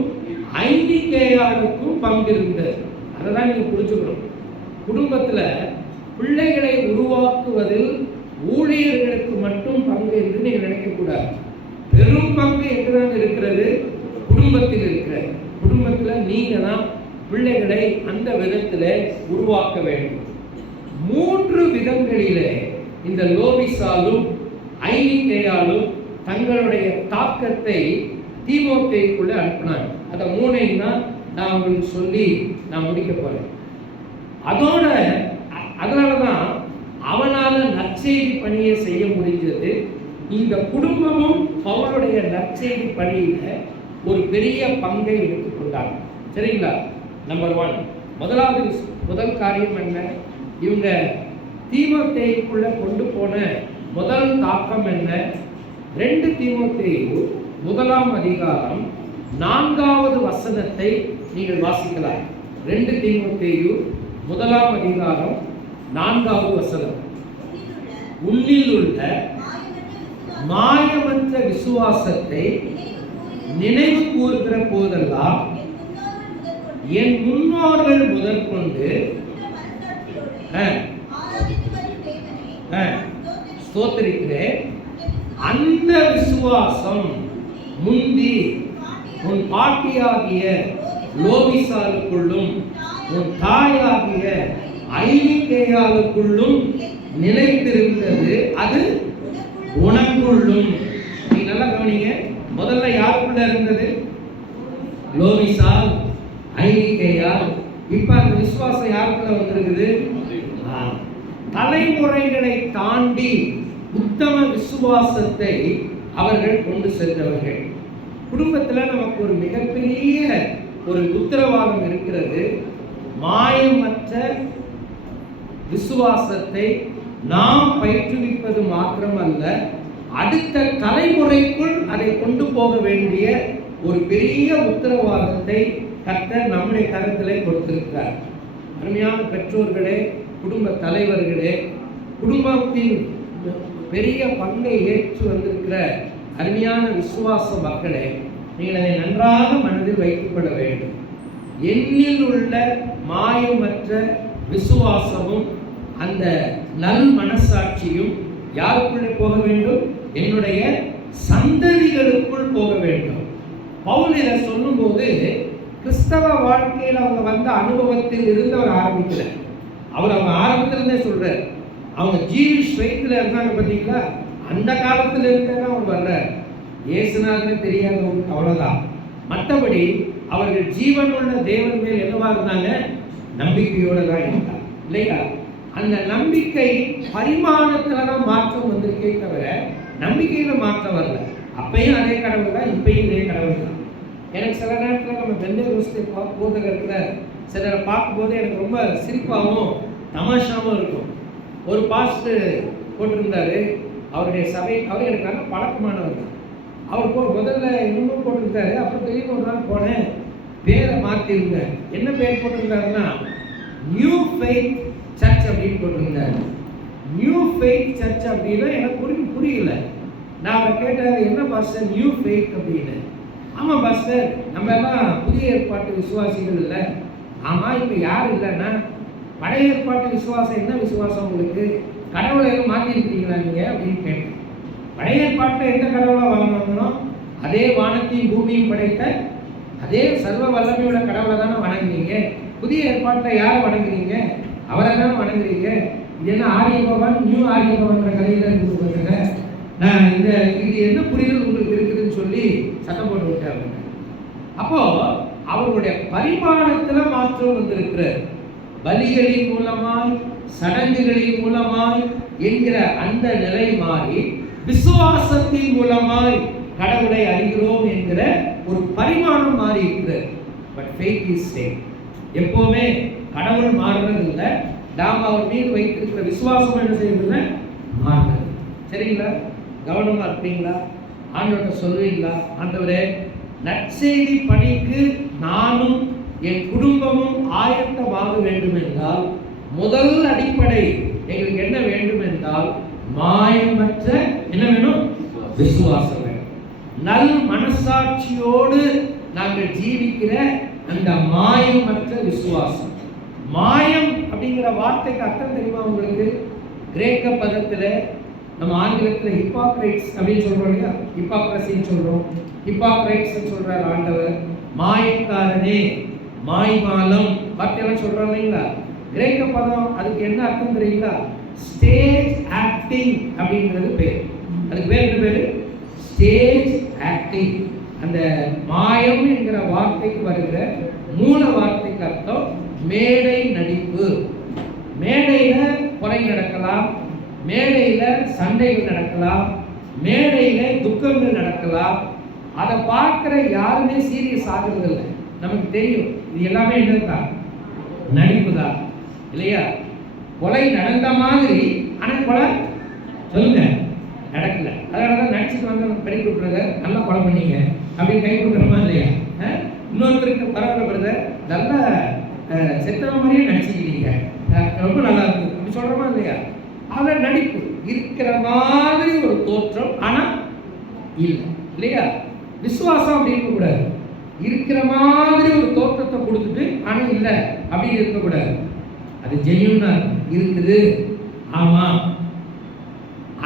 ஐனிகேயானுக்கும் பங்கு இருந்தது. அதான் நீங்க புரிஞ்சுக்கணும். குடும்பத்துல பிள்ளைகளை உருவாக்குவதில் ஊழியர்களுக்கு மட்டும் பங்கு என்று நீங்க நினைக்க கூடாது. பெரும் பங்கு எங்குதான் இருக்கிறது? குடும்பத்தில் இருக்கிறது. குடும்பத்துல நீங்க தான் பிள்ளைகளை அந்த விதத்தில் உருவாக்க வேண்டும். 3 விதங்களிலே இந்த லோவிசாலும் ஐனிகேயாலும் தங்களுடைய தாக்கத்தை தீமோத்தேயுக்குள்ள அனுப்பினாங்க. அந்த 3ஐயும் தான் நான் உங்களுக்கு சொல்லி நான் முடிக்க போறேன். அதனாலதான் அவனால நற்செய்தி பணியை செய்ய முடிஞ்சது. இந்த குடும்பமும் அவனுடைய நற்செய்தி பணியில ஒரு பெரிய பங்கை எடுத்துக்கொண்டாங்க. சரிங்களா? நம்பர் 1 முதல் காரியம் என்ன? இவங்க தீமோத்தேயுக்குள்ள கொண்டு போன முதல் தாக்கம் என்ன? 2 தீமோத்தேயு 1ஆம் அதிகாரம் 4வது வசனத்தை நீங்கள் வாசிக்கலாம். 2 தீமோத்தேயு 1ஆம் அதிகாரம் 4வது வசனம். உன்னில் உள்ள மாயமற்ற விசுவாசத்தை நினைவு கூறுகிற போதெல்லாம் என் முன்னோர்கள் முதற்கொண்டு ஸ்தோத்திரிக்கிறேன். அந்த விசுவாசம் முந்தி உன் பாட்டியாகிய லோவிசாலுக்குள்ளும் உன் தாயாகிய ஐனிகேயாளுக்குள்ளும் நிலைத்திருந்தது. அது உனக்குள்ளும். நீ நல்லா கவனிங்க. முதல்ல யாருக்குள்ள இருந்தது? லோவிசால், ஐனிகேயால். இப்ப அந்த விசுவாசம் யாருக்குள்ள வந்திருக்குது? தலைமுறைகளை தாண்டி உத்தம விசுவாசத்தை அவர்கள் கொண்டு சென்றவர்கள். குடும்பத்தில் நமக்கு ஒரு மிகப்பெரிய ஒரு உத்தரவாதம் இருக்கிறது. மாயமற்ற விசுவாசத்தை நாம் பயிற்றுவிப்பது மாத்திரமல்ல, அடுத்த தலைமுறைக்குள் அதை கொண்டு போக வேண்டிய ஒரு பெரிய உத்தரவாதத்தை கர்த்தர் நம்முடைய கரத்திலே கொடுத்திருக்கிறார். அருமையான பெற்றோர்களே, குடும்ப தலைவர்களே, குடும்பத்தின் பெரிய பங்கை ஏற்று வந்திருக்கிற அருமையான விசுவாச மக்களே, நீங்கள் அதை நன்றாக மனதில் வைத்துக் கொள்ள வேண்டும். என்னில் உள்ள மாயமற்ற விசுவாசமும் அந்த நல் மனசாட்சியும் யாருக்குள்ளே போக வேண்டும்? என்னுடைய சந்ததிகளுக்குள் போக வேண்டும். பவுல் இதை சொல்லும்போது கிறிஸ்தவ வாழ்க்கையில் அவங்க வந்த அனுபவத்தில் இருந்து அவர் ஆரம்பிக்கல. அவங்க ஆரம்பத்திலிருந்தே சொல்றார். அவங்க ஜீவிஷ் வயிற்றுல இருந்தாங்க பார்த்தீங்களா? அந்த காலத்தில் இருந்தேன்னா அவர் வர்றார். இயேசுநாதனே தெரியாதவங்களுக்கு அவ்வளோதான். மற்றபடி அவர்கள் ஜீவனுள்ள தேவன் மேல் என்னவா இருந்தாங்க? நம்பிக்கையோட தான் இருந்தாங்க இல்லையா? அந்த நம்பிக்கை பரிமாணத்துல தான் மாற்றம் வந்திருக்கே தவிர நம்பிக்கையில மாற்றம் வரல. அப்பையும் அதே கடவுள் தான், இப்பையும் இதே கடவுள் தான். எனக்கு சில நேரத்தில் நம்ம பெந்தேகோஸ்தே போதகத்தில் சிலரை பார்க்கும்போது எனக்கு ரொம்ப சிரிப்பாகவும் தமாஷாவும் இருக்கும். ஒரு பாஸ்டர் போட்டிருந்தாரு, அவருடைய சபை, அவர் எனக்கு நல்ல பழக்கமானவர் தான். அவர் முதல்ல இன்னமும் போட்டிருந்தாரு. அப்புறம் தெரியும் ஒரு நாள் போனேன், பேரை மாற்றிருந்தேன். என்ன பேர் போட்டிருந்தாருன்னா நியூ ஃபெய்த் சர்ச் அப்படின்னு போட்டிருந்தாரு. நியூ ஃபெய்த் சர்ச் அப்படின்னா எனக்கு புரியல. நான் அவரை கேட்டார், என்ன பாஸ்டர் நியூ ஃபெய்த் அப்படின்னு? ஆமாம் பாஸ்டர், நம்ம எல்லாம் புதிய ஏற்பாட்டு விசுவாசிகள் இல்லை. ஆமாம், இப்போ யார் இல்லைன்னா பழைய ஏற்பாட்டு விசுவாசம். என்ன விசுவாசம் உங்களுக்கு? கடவுளை எதுவும் மாற்றிருக்கிறீங்களா நீங்கள் அப்படின்னு கேட்டேன். பழைய ஏற்பாட்டில் எந்த கடவுளாக வளர்ந்தோம்? அதே வானத்தையும் பூமியும் படைத்த அதே சர்வ வல்லமையுள்ள கடவுளை தானே வணங்குறீங்க. புதிய ஏற்பாட்டில் யாரை வணங்குறீங்க? அவரை தானே வணங்குறீங்க. இது என்ன ஆரியபவன் நியூ ஆரியபவன்ற கதையில இருக்கு. நான் இது என்ன புரிதல் உங்களுக்கு இருக்குதுன்னு சொல்லி சட்டம் போட்டு விட்டாங்க. அப்போ அவருடைய பரிமாணத்துல மாற்றம் வந்திருக்கிறார். பலிகளின் மூலமாய் சடங்குகளின் மூலமாய் என்கிற அந்த நிலை மாறி விசுவாசத்தின் மூலமாய் கடவுளை அறிகிறோம் என்கிற ஒரு பரிமாணம் மாறி இருக்கிறது. But faith is same. எப்பவுமே கடவுள் மாறுறது இல்லை, நாம் அவர் மீது வைத்திருக்கிற விசுவாசம் என்ன செய்யறதில்லை, மாறுறது. சரிங்களா? கவனமா இருப்பீங்களா? ஆண்டவர்கிட்ட சொல்லுவீங்களா, ஆண்டவரே நற்செய்தி பணிக்கு நானும் என் குடும்பமும் ஆயத்தமாக வேண்டும் என்றால் முதல் அடிப்படை எங்களுக்கு என்ன வேண்டும் என்றால் மாயமற்ற என்ன வேணும், விசுவாசம் வேணும். நல் மனசாட்சியோடு நாங்கள் ஜீவிக்கிற அந்த மாயமற்ற விசுவாசம். மாயம் அப்படிங்கிற வார்த்தைக்கு அர்த்தம் தெரியுமா உங்களுக்கு? கிரேக்க பதத்தில் நம்ம ஆங்கிலத்தில் ஹிப்பாக்ரைட்ஸ் அப்படின்னு சொல்றோம் இல்லையா, ஹிப்பாக்ரசின்னு சொல்றோம். ஹிப்பாக்ரைட்ஸ் சொல்றார் ஆண்டவர். மாயக்காரனே, மாய்மாலம் வார்த்தையெல்லாம் சொல்றோம் இல்லைங்களா? கிரேக்க பதம் அதுக்கு என்ன அர்த்தம் தெரியுங்களா? ஸ்டேஜ் ஆக்டிங் அப்படிங்கிறது பேர். அதுக்கு பேர் என்ன பேரு? Stage acting. அந்த மாயம் என்கிற வார்த்தைக்கு வருகிற மூல வார்த்தைக்கு அர்த்தம் மேடை நடிப்பு. மேடையில கொலை நடக்கலாம், மேடையில சண்டைகள் நடக்கலாம், மேடையில துக்கங்கள் நடக்கலாம். அதை பார்க்கிற யாருமே சீரியஸ் ஆகுறது இல்லை. நமக்கு தெரியும் இது எல்லாமே என்னதான், நடிப்பு தான் இல்லையா? கொலை நடந்த மாதிரி ஆனால் கொலை சொல்லுங்க நடக்கல. அதனாலதான் நடிச்சுட்டு வந்து கை கொடுக்குறத நல்லா கொலை பண்ணீங்க அப்படின்னு கை கொடுக்குறோமா இல்லையா? இன்னொருத்தருக்கு பரவாயில்ல நல்லா செத்தவ மாதிரியே நடிச்சுக்கிறீங்க, ரொம்ப நல்லா இருக்கு அப்படி சொல்றோமா இல்லையா? அவன் நடிப்பு இருக்கிற மாதிரி ஒரு தோற்றம் ஆனா இல்லை இல்லையா? விசுவாசம் அப்படி இருக்கக்கூடாது. இருக்கிற மாதிரி ஒரு தோற்றத்தை கொடுத்துட்டு ஆனா இல்லை அப்படின்னு இருக்கக்கூடாது. அது ஜென்யூனா இருக்குது. ஆமா,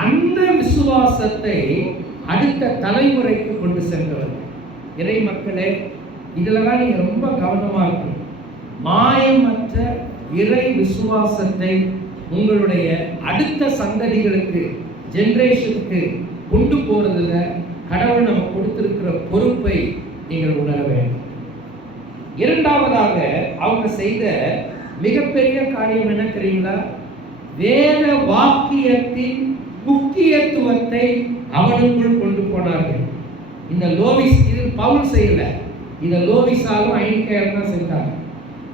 அந்த விசுவாசத்தை அடுத்த தலைமுறைக்கு கொண்டு சென்றவர் இறை மக்களே. இதுலதான் நீங்க ரொம்ப கவனமா இருக்கணும். மாயமற்ற இறை விசுவாசத்தை உங்களுடைய அடுத்த சந்ததிகளுக்கு, ஜெனரேஷனுக்கு கொண்டு போறதுல கடவுள் நம்ம கொடுத்திருக்கிற பொறுப்பை நீங்கள் உணர வேண்டும். இரண்டாவதாக அவங்க செய்த மிகப்பெரிய காரியம் என்ன தெரியுங்களா? வேத வாக்கியத்தின் முக்கியத்துவத்தை அவனுக்குள் கொண்டு போனார்கள். இந்த லோவிஸ், இது பவுல் செய்யல, இத லோவிஸாலும் ஐன்கேரும் தான் செஞ்சாங்க.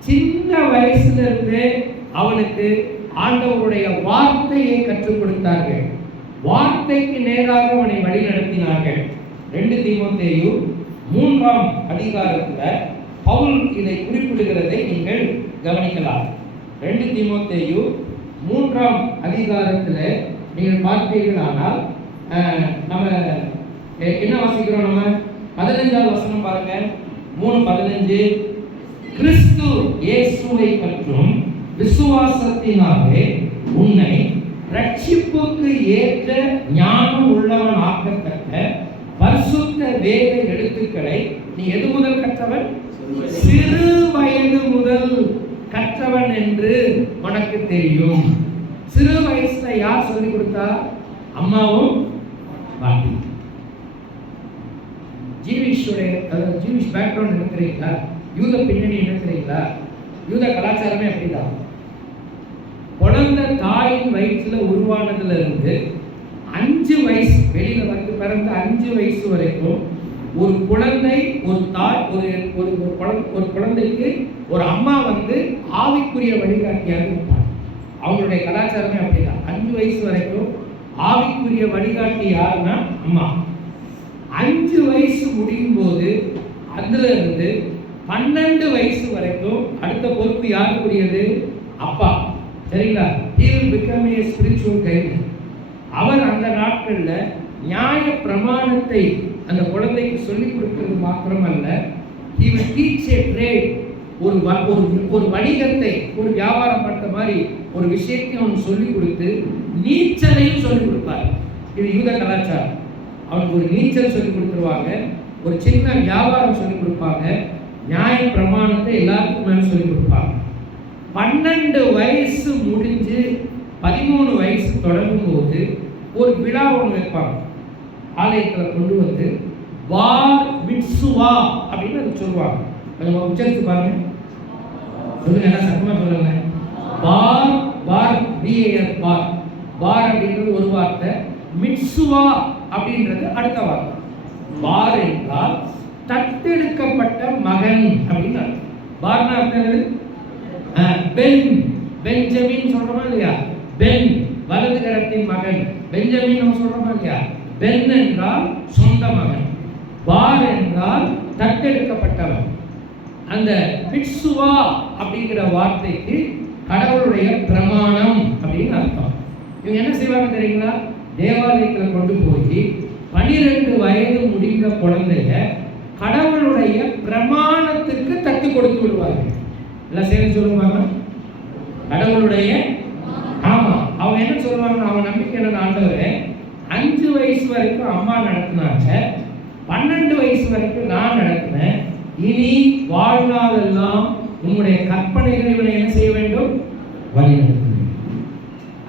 சின்ன வயசுல இருந்தே அவனுக்கு ஆண்டவருடைய வார்த்தையை கற்றுக் கொடுத்தார்கள். வார்த்தைக்கு நேராக அவனை வழி நடத்தினார்கள். 2 தீமோத்தேயு 3ஆம் அதிகாரத்தில் பவுல் இதை குறிப்பிடுகிறதை நீங்கள் கவனிக்கலாம். 2 தீமோத்தேயு 3ஆம் அதிகாரத்தில் நீங்கள் பார்த்தீர்களானால் நம்ம என்ன வாசிக்கிறோம்? நம்ம 15ஆவது வசனம் பாருங்க. 3:15 கிறிஸ்து இயேசுவை பற்றும் விசுவாசத்தினாலே உன்னை ரட்சிப்புக்கு ஏற்ற ஞானம் உள்ளவன் ஆக்கத்தக்க பரிசுத்த வேத எழுத்துக்களை நீ எது முதல் கற்றவன்? சிறு வயது முதல் கற்றவன் என்று உனக்கு தெரியும். சிறு வயசுல யார் சொல்லிக் கொடுத்தா? அம்மாவும் பாட்டி. ஜீவிஷ் பேக்ரவுண்ட் என்ன தெரியுங்களா? யூத பின்னணி என்ன தெரியுங்களா? யூத கலாச்சாரமே அப்படிதான். குழந்தை தாயின் வயிற்றுல உருவானதுல இருந்து 5 வயசு வெளியில வந்து பிறந்த 5 வயசு வரைக்கும் ஒரு குழந்தை, ஒரு தாய், ஒரு குழந்தைக்கு ஒரு அம்மா வந்து ஆவிக்குரிய வழிகாட்டியாக இருப்பாங்க. அவங்களுடைய கலாச்சாரமே அப்படிதான். 5 வயசு வரைக்கும் ஆவிக்குரிய வழிகாட்டி யாருன்னா அம்மா. 5 வயசு முடியும் போது அதுல இருந்து 12 வயசு வரைக்கும் அடுத்த பொறுப்பு யாருக்குரியது? அப்பா. சரிங்களா? he will become a spiritual guide. அவர் அந்த நாட்கள்ல நியாய பிரமாணத்தை அந்த குழந்தைக்கு சொல்லிக் கொடுக்கிறது மாத்திரமல்ல, he will teach a trade. ஒரு வணிகத்தை, ஒரு வியாபாரம் பண்ற மாதிரி ஒரு விஷயத்தையும் அவனுக்கு சொல்லிக் கொடுத்து நீச்சலையும் சொல்லிக் கொடுப்பார். இது யூத கலாச்சாரம். அவனுக்கு ஒரு நீச்சல் சொல்லிக் கொடுத்துருவாங்க, ஒரு சின்ன வியாபாரம் சொல்லிக் கொடுப்பாங்க, நியாய பிரமாணத்தை எல்லாருக்கும் மேலே சொல்லிக் கொடுப்பாங்க. 12 வயசு முடிஞ்சு 13 வயசு தொடங்கும் போது ஒரு விழா ஒன்று வைப்பாங்க. ஆலயத்தில் கொண்டு வந்து பார் மிட்சுவா அப்படின்னு அது சொல்லுவாங்க. கொஞ்சம் உச்சரித்து பாருங்க, சொல்லுங்க, என்ன சத்தமாக சொல்லுங்க. பார் பார் பிஏஆர் பார். பார் அப்படின்றது ஒரு வார்த்தை, மிட்சுவா அப்படின்றது அடுத்த வார்த்தை. பார் என்றால் தத்தெடுக்கப்பட்ட மகன் அப்படின்னு அர்த்தம். பார்னா அர்த்தம் பென், பெஞ்சமின் சொல்றோமா இல்லையா? பென் வலது கரத்தின் மகன், பெஞ்சமின் நம்ம சொல்றோமா இல்லையா? பென் என்றால் சொந்த மகன், பார் என்றால் தத்தெடுக்கப்பட்டவன். அந்த மிட்சுவா அப்படிங்கிற வார்த்தைக்கு கடவுளுடைய பிரமாணம் அப்படின்னு அர்த்தம். இவங்க என்ன செய்வாங்க தெரியுங்களா? தேவாலயத்தில் கொண்டு போய் 12 வயது முடிந்த குழந்தைய கடவுளுடைய பிரமாணத்துக்கு தத்து கொடுத்து விடுவார்கள். எல்லாம் சேர்ந்து சொல்லுவாங்க, கடவுளுடைய. ஆமா, அவங்க என்ன சொல்லுவாங்க, அவங்க நம்பிக்கை என்ன, ஆண்டவரே 5 வயசு வரைக்கும் அம்மா நடத்தினாங்க, 12 வயசு வரைக்கும் நான் நடத்தினேன், இனி வாழ்நாளெல்லாம் உங்களுடைய கற்பனைகளை இவனை என்ன செய்ய வேண்டும், வழிநடத்த வேண்டும்.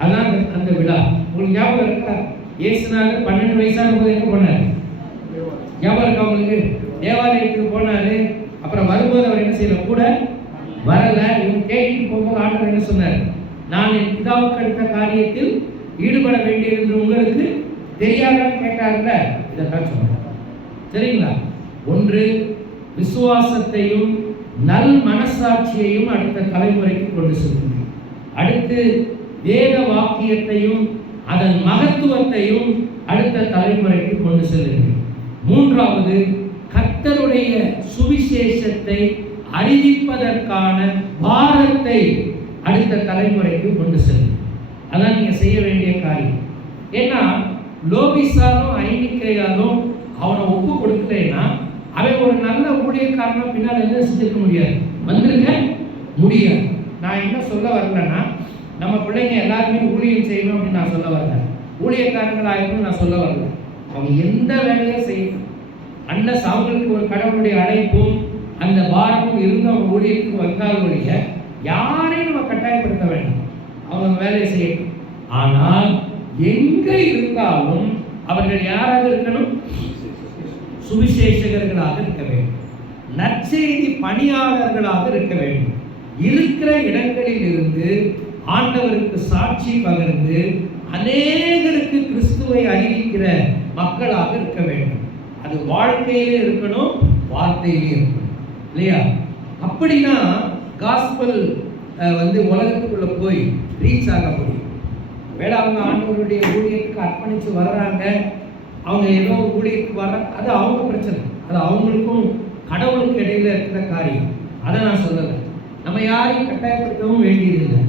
அதான் அந்த விழா. உங்களுக்கு ஞாபகம் இருக்கா? இயேசுநாதர் 12 வயசான போது என்ன பண்ணாரு? ஞாபகம் இருக்கா உங்களுக்கு? தேவாலயத்துக்கு போனாரு. அப்புறம் வரும்போது அவர் என்ன செய்யல, கூட வரல. இவங்க கேட்டு போகும்போது ஆண்டவர் என்ன சொன்னார்? நான் என் பிதாவுக்கு அடுத்த காரியத்தில் ஈடுபட வேண்டியது உங்களுக்கு தெரியாதான்னு கேட்டார்ல. இதைத்தான் சொன்னார். சரிங்களா? ஒன்று, விசுவாசத்தையும் நல் மனசாட்சியையும் அடுத்த தலைமுறைக்கு கொண்டு செல்லுங்கள். அடுத்து வேத வாக்கியத்தையும் அதன் மகத்துவத்தையும் அடுத்த தலைமுறைக்கு கொண்டு செல்லுங்கள். மூன்றாவது, கர்த்தருடைய சுவிசேஷத்தை அறிவிப்பதற்கான பாரத்தை அடுத்த தலைமுறைக்கு கொண்டு செல்லுங்கள். அதான் நீங்க செய்ய வேண்டிய காரியம். ஏன்னா லோபிசாலும் ஐனிக்கையாலும் அவனை ஒப்பு கொடுக்கலைன்னா அவன் ஒரு நல்ல ஊழியக்காரனா பின்னால் என்ன செஞ்சிருக்க முடியாது, வந்திருக்க முடியாது. நான் என்ன சொல்ல வரலன்னா, நம்ம பிள்ளைங்க எல்லாருமே ஊழியம் செய்யணும் அப்படின்னு நான் சொல்ல வரல, ஊழியக்காரங்கள் ஆகணும்னு நான் சொல்ல வரல. அவங்க எந்த வேலையை செய்யணும், அன்லஸ் அவங்களுக்கு ஒரு கடவுளுடைய அழைப்பும் அந்த பாரமும் இருந்து அவங்க ஊழியத்துக்கு வந்தால் ஒழிய யாரையும் நம்ம கட்டாயப்படுத்த வேண்டாம். அவங்க வேலையை செய்யணும். ஆனால் எங்க இருந்தாலும் அவர்கள் யாராக இருக்கணும்? சுவிசேஷகர்களாக இருக்க வேண்டும், நற்செய்தி பணியாளர்களாக இருக்க வேண்டும். இருக்கிற இடங்களில் இருந்து ஆண்டவருக்கு சாட்சி பகிர்ந்து அநேகருக்கு கிறிஸ்துவை அறிவிக்கிற மக்களாக இருக்க வேண்டும். அது வாழ்க்கையிலே இருக்கணும், வார்த்தையிலே இருக்கணும், இல்லையா? அப்படின்னா காஸ்பல் உலகத்துக்குள்ள போய் ரீச் ஆக முடியும். வேலை அவங்க ஆண்டவருடைய ஊழியத்துக்கு அர்ப்பணித்து வர்றாங்க, அவங்க ஏதோ ஊழியத்துக்கு வர்ற, அது அவங்க பிரச்சனை, அது அவங்களுக்கும் கடவுளுக்கு இடையில இருக்கிற காரியம். அதை நான் சொல்லலை, நம்ம யாரையும் கட்டாயப்படுத்தவும் வேண்டியதில்லை.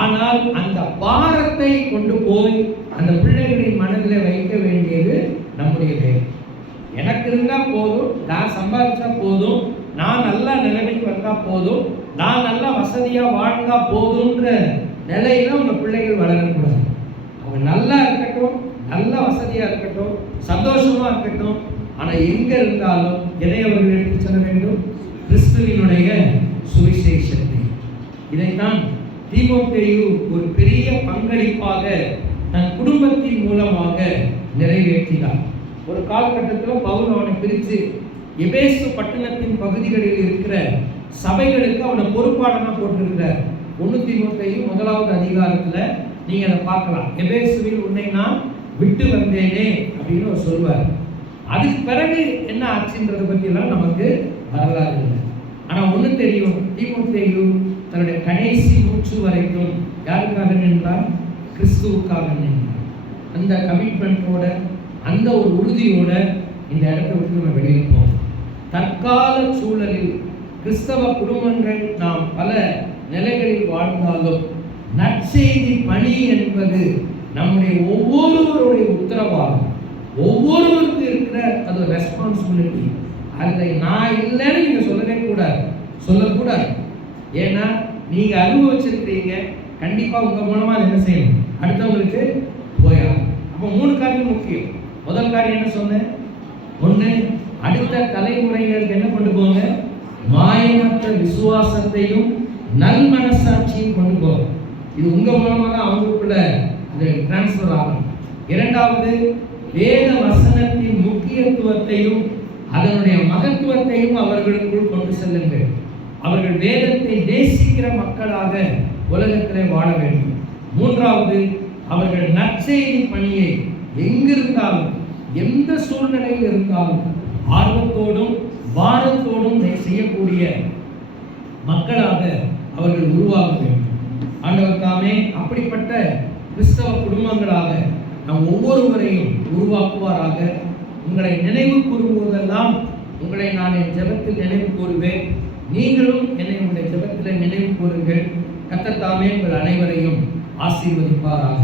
ஆனால் அந்த பாரத்தை கொண்டு போய் அந்த பிள்ளைகளின் மனதில் வைக்க வேண்டியது நம்முடைய வேலை. எனக்கு இருந்தால் போதும், நான் சம்பாதிச்சா போதும், நான் நல்லா நிலைமைக்கு வந்தால் போதும், நான் நல்லா வசதியாக வாழ்ந்தா போதுன்ற நிலையில அவங்க பிள்ளைகள் வளரக்கூடாது. அவங்க நல்லா இருக்கட்டும், நல்ல வசதியாக இருக்கட்டும், சந்தோஷமாக இருக்கட்டும். ஆனால் எங்கே இருந்தாலும் எதை அவர்கள் எடுத்து செல்ல வேண்டும்? கிறிஸ்துவினுடைய சுவிசேஷத்தை. இதைத்தான் தீமோத்தேயு ஒரு பெரிய பங்களிப்பாக தன் குடும்பத்தின் மூலமாக நிறைவேற்றினார். ஒரு காலகட்டத்தில் பவுல் அவனை பிரித்து எபேசு பட்டணத்தின் பகுதிகளில் இருக்கிற சபைகளுக்கு அவனை பொறுப்பாளனாக போட்டிருக்கிறார். 1 தீமோத்தேயு 1வது அதிகாரத்தில் நீங்கள் அதை பார்க்கலாம். எபேசுவில் உன்னை நான் விட்டு வந்தேனே அப்படின்னு அவர் சொல்வார். அதுக்கு பிறகு என்ன ஆச்சுன்றதை பற்றியெல்லாம் நமக்கு வரலாறு இல்லை. ஆனால் ஒன்று தெரியும், தீமோத்தேயு தன்னுடைய கடைசி மூச்சு வரைக்கும் யாருக்காக நின்றார்? கிறிஸ்துவுக்காக நின்றார். அந்த கமிட்மெண்ட்டோட, அந்த ஒரு உறுதியோட இந்த இடத்தை விட்டு நம்ம வெளியில் போவோம். தற்கால சூழலில் கிறிஸ்தவ குடும்பங்கள் நாம் பல நிலைகளில் வாழ்ந்தாலும் நற்செய்தி பணி என்பது நம்முடைய ஒவ்வொருவருடைய உத்தரவாதம். ஒவ்வொருவருக்கு இருக்கிற அது ரெஸ்பான்சிபிலிட்டி. அதில் நான் இல்லைன்னு நீங்கள் சொல்லக்கூடாது. ஏன்னா நீங்கள் அனுபவிச்சிருக்கிறீங்க, கண்டிப்பாக உங்கள் மூலமாக என்ன செய்யணும்? அடுத்தவங்களுக்கு போயாகும். அப்போ 3 காரியம் முக்கியம். முதல் காரியம் என்ன சொன்னேன்? 1, அடுத்த தலைமுறையினருக்கு என்ன கொண்டு போங்க? மாயமற்ற விசுவாசத்தையும் நல் மனசாட்சியும் கொண்டு போங்க. இது உங்க மூலமா தான் அவங்களுக்குள்ள அது டிரான்ஸ்ஃபர் ஆகும். இரண்டாவது, வேத வசனத்தின் முக்கியத்துவத்தையும் அதனுடைய மகத்துவத்தையும் அவர்களுக்குள் கொண்டு செல்லுங்கள். அவர்கள் வேதத்தை நேசிக்கிற மக்களாக உலகத்திலே வாழ வேண்டும். மூன்றாவது, அவர்கள் நற்செய்தி பணியை எங்கிருந்தாலும் எந்த சூழ்நிலையில் இருந்தாலும் ஆர்வத்தோடும் வாரத்தோடும் செய்யக்கூடிய மக்களாக அவர்கள் உருவாக வேண்டும். ஆண்டவர் தாமே அப்படிப்பட்ட கிறிஸ்தவ குடும்பங்களாக நம் ஒவ்வொருவரையும் உருவாக்குவாராக. உங்களை நினைவு கூறும்போதெல்லாம் உங்களை நான் என் ஜெபத்தில் நினைவு கூறுவேன். நீங்களும் என்னை உங்களுடைய ஜெபத்தில் நினைவு கூறுங்கள். கர்த்தர் தாமே உங்கள் அனைவரையும் ஆசீர்வதிப்பாராக.